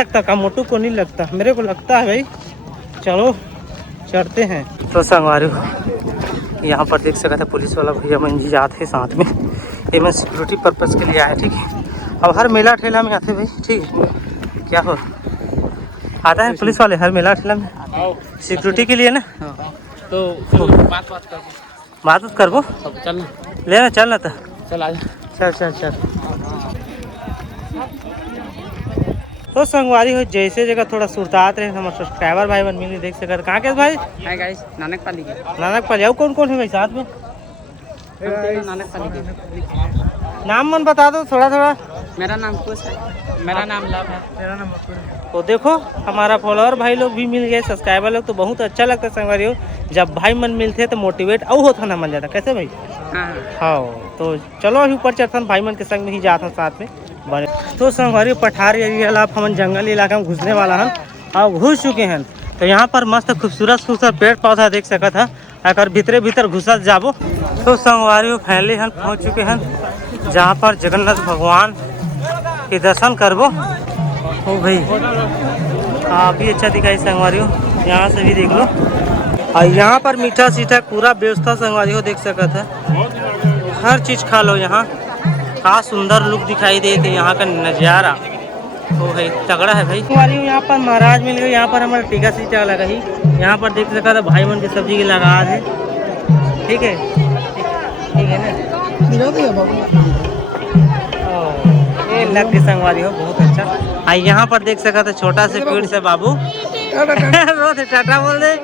लगता का मोटू को नहीं लगता, मेरे को लगता है भाई। चलो चढ़ते हैं। तो संगवारी यहाँ पर देख सकते हैं पुलिस वाला भैया मन जी जाते हैं साथ में, ये मैं सिक्योरिटी पर्पज़ के लिए आया, ठीक है। अब हर मेला ठेला में आते भाई, ठीक है। क्या हो आता है पुलिस वाले हर मेला ठेला में सिक्योरिटी के लिए ना, तो बात करबो चल लेना, चलना था, चल आ चल चल चल। तो संगवारी हो जैसे जगह थोड़ा सुरतात रहे हमारे सब्सक्राइबर भाई बन मिली देख सकते कहाँ के भाई। हाय गाइस, नानक पाली के। नानक पाली आओ, कौन कौन है भाई साथ में? नानक पाली के। नाम मन बता दो थोड़ा थोड़ा। मेरा नाम खुश है, मेरा नाम लव है, मेरा नाम मकुल है। तो देखो हमारा फॉलोअर भाई लोग भी मिल गए, सब्सक्राइबर लोग, तो बहुत अच्छा लगता है संगवारी हो जब भाई मन मिलते तो मोटिवेट और होता ना मन जाता। कैसे भाई? हाँ तो चलो अभी ऊपर चढ़ता भाई मन के संग में ही जाता साथ में बने। तो संगवारी पठारी एरिया हम जंगल इलाका में घुसने वाला हम और घुस चुके हैं। तो यहाँ पर मस्त खूबसूरत खूबसूरत पेड़ पौधा देख सकता था, अगर भीतरे भीतर घुसत जाबो। तो संगवारी फैमिली हम पहुँच चुके हैं जहाँ पर जगन्नाथ भगवान के दर्शन करबो। ओ भाई काफ़ी अच्छा दिखाई संगवारी हो, यहाँ से भी देख लो। और यहाँ पर मीठा सीठा पूरा व्यवस्था संगवारी हो देख सकता है, हर चीज़ खा लो यहाँ। का सुंदर लुक दिखाई देते यहाँ का नज़ारा, तो भाई तगड़ा है भाई। संगवारी हो यहाँ पर महाराज मिल गए, यहाँ पर हमारा टीका सीटा लगा ही, यहाँ पर देख सकता था भाई मन की सब्जी की लगा है, ठीक है, ठीक है ना। ये लग के संगवारी हो बहुत अच्छा। आई यहाँ पर देख सका था छोटा से पेड़ से बाबू रोज टाटा बोल दे।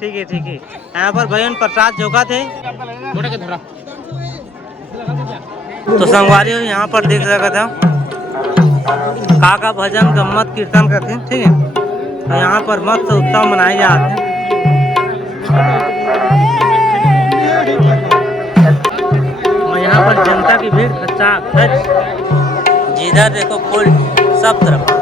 ठीक है ठीक है। यहाँ पर भैया प्रसाद चौका थे। तो संगवारी हो यहाँ पर देख सका था काका भजन गम्मत कीर्तन करते हैं, ठीक है। और यहाँ पर मस्त उत्सव मनाए जाते हैं। यहाँ पर जनता की भीड़ खचा खच, जिधर देखो फुल सब तरफ।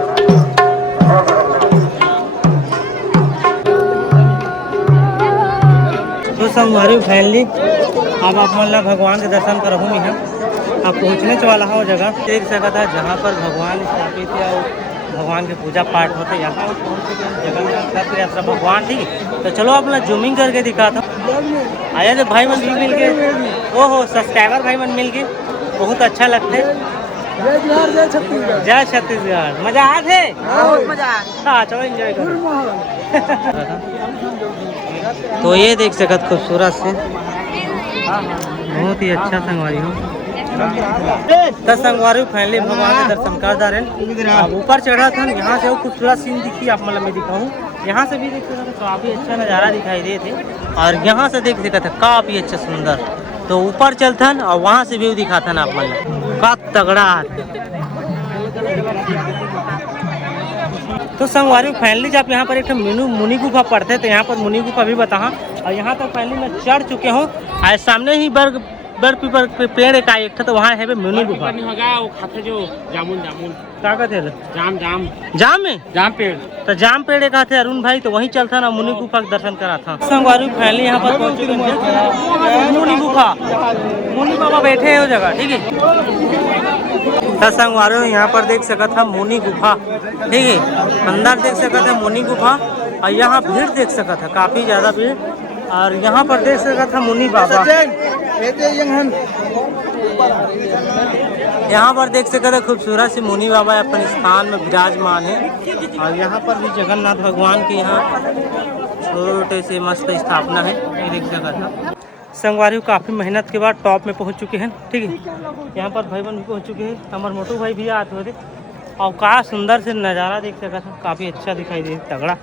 तो संगवारी फैमिली अब आप मतलब भगवान के दर्शन करहूँ मैं अब पहुँचने वाला हो जगह देख सकता है जहाँ पर भगवान स्थापित है और भगवान के पूजा पाठ होते, यहाँ जगन्नाथ यात्रा भगवान, ठीक है। तो चलो अपना जूमिंग करके दिखाता हूँ। आया जब भाई मन भी मिल गए, ओहो सब्सक्राइबर भाई मन मिल गए, बहुत अच्छा लगता है। जय बिहार जय छत्तीसगढ़। जय छत्तीसगढ़। मजा आया थे? मजा। हाँ चलो एंजॉय करो। तो ये देख सकत खूबसूरत से बहुत ही अच्छा संगवारी हो। तो संगवारी फैमिली भगवान के दर्शन कर जा रहे, अब ऊपर चढ़ा था यहाँ से वो खूबसूरत सीन दिखी आप मतलब मैं दिखाऊँ, यहाँ से भी देख सकते थे काफ़ी अच्छा नज़ारा दिखाई दे थे, और यहाँ से देख सकते थे काफ़ी अच्छा सुंदर। तो ऊपर चलता और वहाँ से व्यू दिखाता ना आप मतलब का तगड़ा। तो संगवारी फैमिली जब यहाँ पर एक मुनि गुफा पड़ते तो यहाँ पर मुनि गुफा भी बता, और यहाँ तक फैमिली मैं चढ़ चुके हूँ। आज सामने ही बड़ पीपर पेड़ का एक था, तो वहाँ है मुनि गुफा। वो खाते जो जामुन जामुन क्या कहते हैं? जाम जाम जाम में जाम पेड़। तो जाम पेड़ एक आते अरुण भाई, तो वहीं चलता ना मुनि गुफा का दर्शन करा था। संगवारी फैमिली यहाँ पर पहुँच चुके हैं मुनि गुफा, मुनि बाबा बैठे हैं वो जगह, ठीक है। तो संगवारी यहाँ पर देख सका था मुनि गुफा, ठीक है, अंदर देख सका था मुनि गुफा, और यहाँ भीड़ देख सका था काफ़ी ज़्यादा भीड़, और यहाँ पर देख सका था मुनि बाबा। यहाँ पर देख सकते थे खूबसूरत से मुनि बाबा अपन स्थान में विराजमान है, और यहाँ पर भी जगन्नाथ भगवान के यहाँ छोटे से मस्त स्थापना है, ये देख सकता था। संगवारी काफ़ी मेहनत के बाद टॉप में पहुँच चुके हैं, ठीक है। यहाँ पर भाई बहन भी पहुँच चुके हैं, हमारे मोटू भाई भी आते हुए, और का सुंदर से नज़ारा देख सकता था, काफ़ी अच्छा दिखाई दे तगड़ा।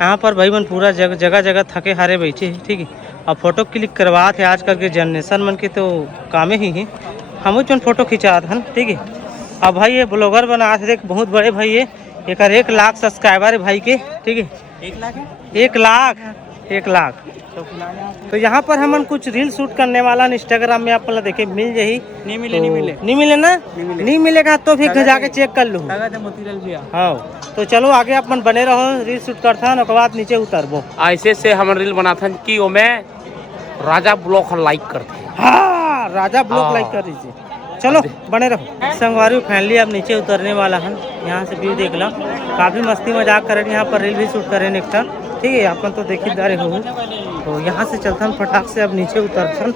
यहाँ पर भाई बहन पूरा जगह जगह थके हारे बैठे हैं, ठीक है, और फोटो क्लिक करवा थे। आजकल के जनरेशन मन के तो कामे ही हैं, हम जो फोटो खिंचा था, ठीक है। अब भाई ये ब्लॉगर बना थे, एक बहुत बड़े भाई है, एक 1 लाख सब्सक्राइबर है भाई के, ठीक है। 1 लाख है? 1 लाख। तो यहाँ पर हम कुछ रील शूट करने वाला इंस्टाग्राम में आप देखे मिल जाही। नहीं मिले, नहीं मिले, नहीं मिले ना, नहीं मिलेगा तो फिर जाके चेक कर लूँ। हाँ तो चलो आगे अपन बने रहो, रील शूट करता है, बाद नीचे उतरबो। ऐसे से हम रील बनाता कि वो मैं राजा ब्लॉग लाइक करते। हाँ राजा ब्लॉग लाइक कर दीजिए। चलो बने रहो संगवारी फैमिली। अब नीचे उतरने वाला है, यहाँ से व्यू देख लो, काफ़ी मस्ती मजाक करें, यहाँ पर रील भी शूट करें नेक्स्ट। ठीक है, अपन तो देखी जा रहे हो। तो यहाँ से चलता फटाक से अब नीचे उतरता।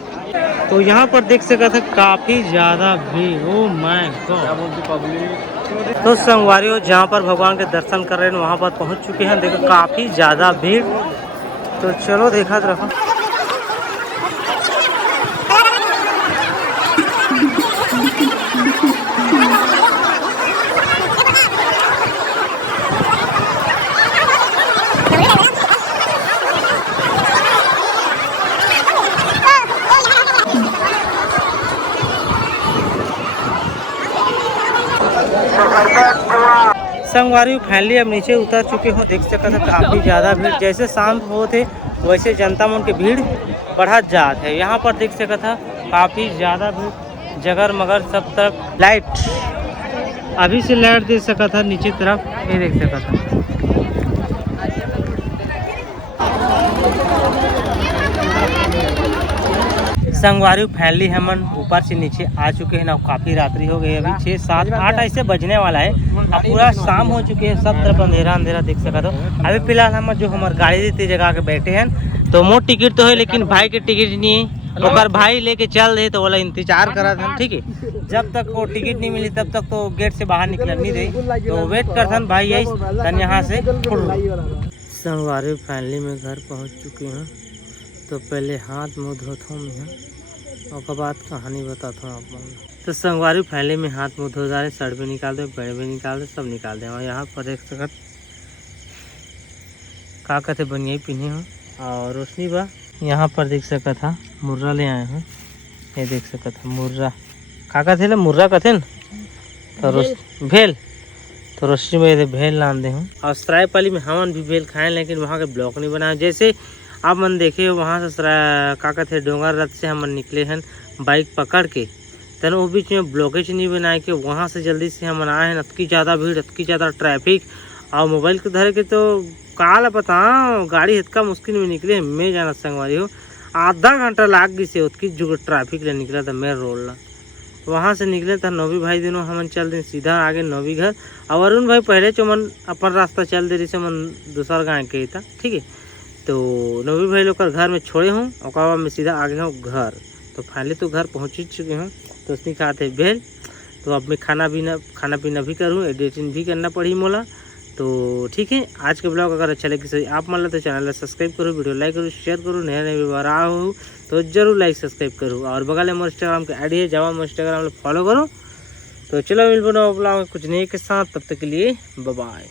तो यहाँ पर देख सका था काफ़ी ज़्यादा भीड़। Oh my God. तो संगवारियों जहाँ पर भगवान के दर्शन कर रहे हैं वहाँ पर पहुँच चुके हैं। देखो काफ़ी ज़्यादा भीड़। तो चलो देखा रहो। संगवारी फैमिली अब नीचे उतर चुके हो, देख सकते हैं काफ़ी ज़्यादा भीड़। जैसे शाम होते वैसे जनता मन की भीड़ बढ़त जात है। यहाँ पर देख सकते था काफ़ी ज़्यादा भीड़, जगर मगर सब तरफ लाइट। अभी से लाइट देख सका था नीचे तरफ, ये देख सका था। संगवारी फैमिली हमन ऊपर से नीचे आ चुके हैं ना। काफ़ी रात्रि हो गई, अभी 6, 7, 8 ऐसे बजने वाला है। अब पूरा शाम हो चुके हैं, सब तरफ अंधेरा अंधेरा देख सका। तो अभी फिलहाल हम जो हमारे गाड़ी देती जगह के बैठे हैं। तो मोट टिकट तो है लेकिन भाई के टिकट नहीं है, और भाई लेके चल दे तो बोला इंतजार करा था। ठीक है, जब तक वो टिकट नहीं मिली तब तक तो गेट से बाहर निकल नहीं रही। तो वेट कर था भाई यही यहाँ से। संगवारी फैमिली में घर पहुँच चुके हैं। तो पहले हाथ मुँह धोता हूँ मैं, और बाद कहानी बताता हूँ आप लोगों को। तो संगवारी फैमिली में हाथ मुँह धो जा रहे, शर्ट भी निकाल दे, पैर भी निकाल दे, सब निकाल दे। और यहाँ पर एक सकत का कहते बनिया पीने हो और रोशनी बा। यहाँ पर देख सका था मुर्रा ले आए हैं, ये देख सका था मुर्रा का कहते मुर्रा कहते न तो भेल। तो रोशनी में भेल लान दे हूँ। और सरायपाली में हमन भी भेल खाएँ, लेकिन वहाँ के ब्लॉक नहीं बनाए। जैसे आप मन देखे वहाँ से का कहते डोंगर रथ से हम निकले हैं बाइक पकड़ के, तन वो बीच में ब्लॉकेज नहीं बनाए के वहाँ से जल्दी से हम आए हैं। अतकी ज़्यादा भीड़, अतकी ज़्यादा ट्रैफिक, और मोबाइल के धरे के तो काल पता गाड़ी इतना मुश्किल में निकले। मैं जाना संगवारी हो आधा घंटा लाग गई से उतकी जो ट्रैफिक ले निकला था मैं रोड ला। वहाँ से निकले था नौवी भाई दिनों हमन चल दे सीधा आगे नौवी घर। और अरुण भाई पहले जो मन अपन रास्ता चल दे रही से मन दूसरा गाँव के था। ठीक है, तो नौवी भाई लोग घर में छोड़े हूँ और बाद में सीधा आगे हूँ घर। तो फाइनली तो घर पहुँच ही चुके हूँ। तो उसने कहा थे भेल। तो अब मैं खाना पीना भी करूँ, एडिटिंग भी करना पड़ी मोला। तो ठीक है, आज के ब्लॉग अगर अच्छा लगे सही आप मान लो तो चैनल सब्सक्राइब करो, वीडियो लाइक करो, शेयर करो। नया नया व्यवहार हो तो जरूर लाइक सब्सक्राइब करो। और बगल में इंस्टाग्राम के आईडी है, जावा इंस्टाग्राम फॉलो करो। तो चलो मिल बनो कुछ नए के साथ, तब तक के लिए बाय बाय।